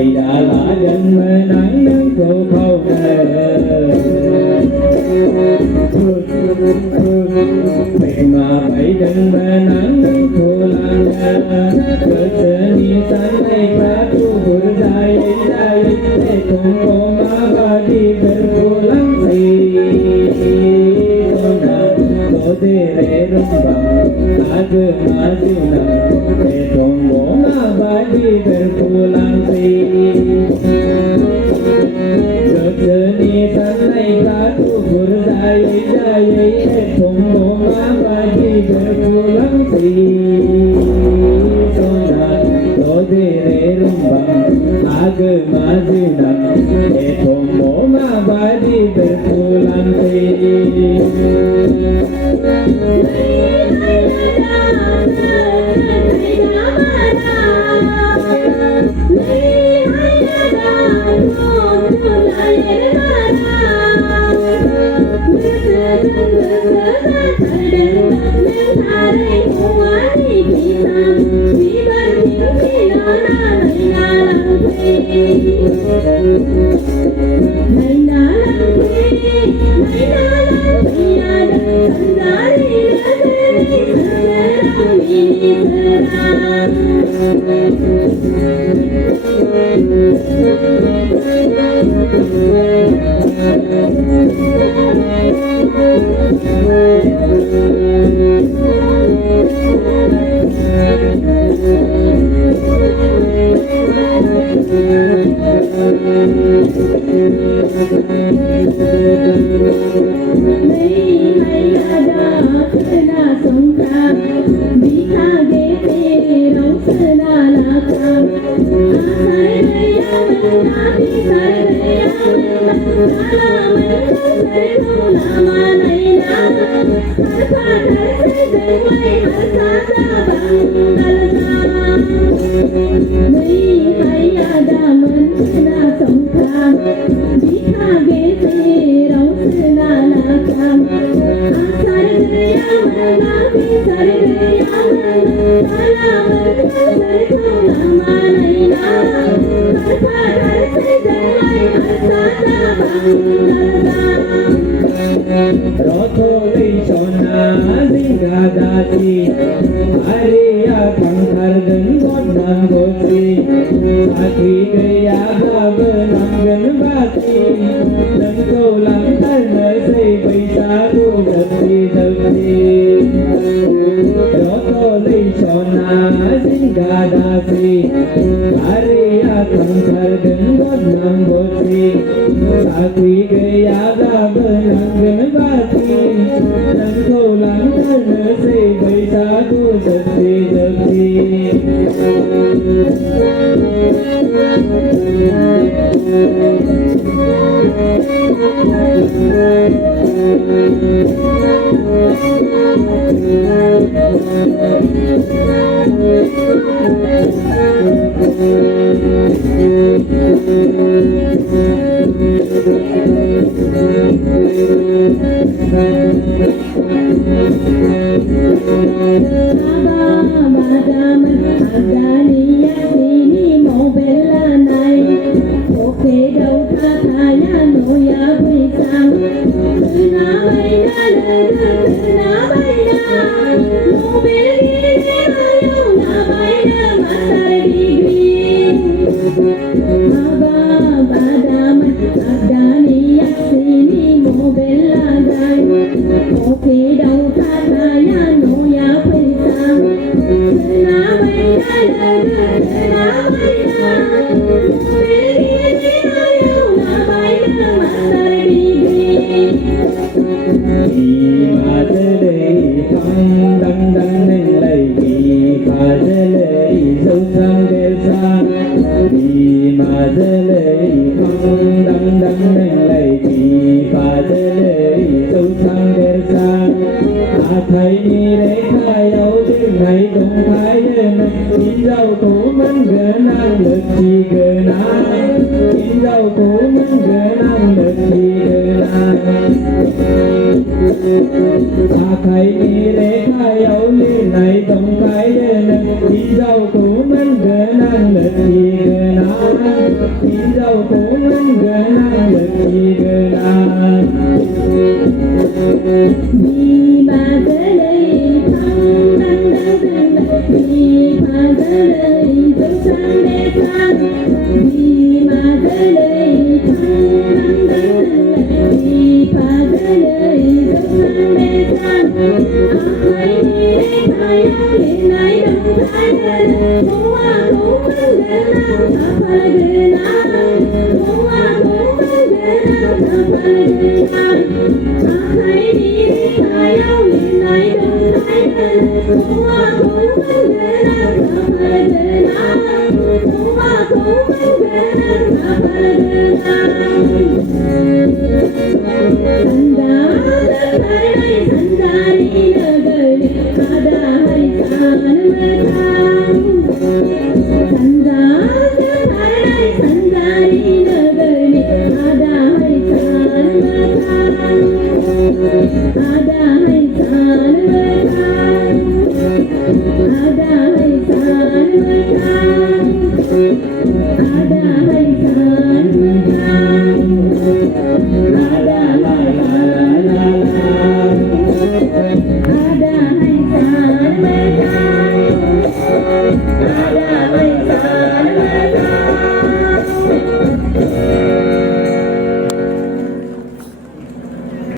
thầy đã lá dân nắng nắng cô khâu mẹ mà phải dân nắng nắng cô lan cỡ sẽ đi sáng nay ba tu vừa dài dài để cùng cô má ba đi về cô lắng thì con đã có thể để rung bằng ta cứ mà siêu nặng để cùng cô má ba đi về cô lắng thì Jani sanai katu berdaya jaya Tunggu mabadi berpulang si Sonat Todere rumbang Agama zinam Tunggu mabadi berpulang si Badaman Adaniya Sini Mobela Nai Oke Dau Kataya Noya Bisang Tena Baina Tena Baina Mobil Gini Ayo Na Baina Masar Digri Badaman Adaniya Sini Mobela Nai Oke Dau Kataya Noya Bisang Di madalai phang đăng đăng nên lạy Di madalai sâu sang desa Di madalai phang đăng đăng nên lạy Di madalai sâu sang desa Thầy ni lễ khai áo đêm ngày đông thái đêm Chín dâu tổ mân gỡ năng lực chi gỡ năng Chín dâu tổ mân gỡ năng lực chi gỡ năng thầy ni lễ khai áo đêm ngày đông thái đêm Chín dâu tổ mân gỡ năng lực chi gỡ năng Chín dâu tổ mân gỡ năng lực chi gỡ năng Di Madalai Phang Đăng Đăng Đăng Di Madalai Dâu Sang Đê Sang Di Madalai Phang Đăng Đăng Đăng Di Madalai Dâu Sang Đê Sang Ai ni lê khai áo lên này đông thái đền Cô à cô mân gỡ năng thả phá gỡ năng Cô à cô mân gỡ năng thả phá gỡ năng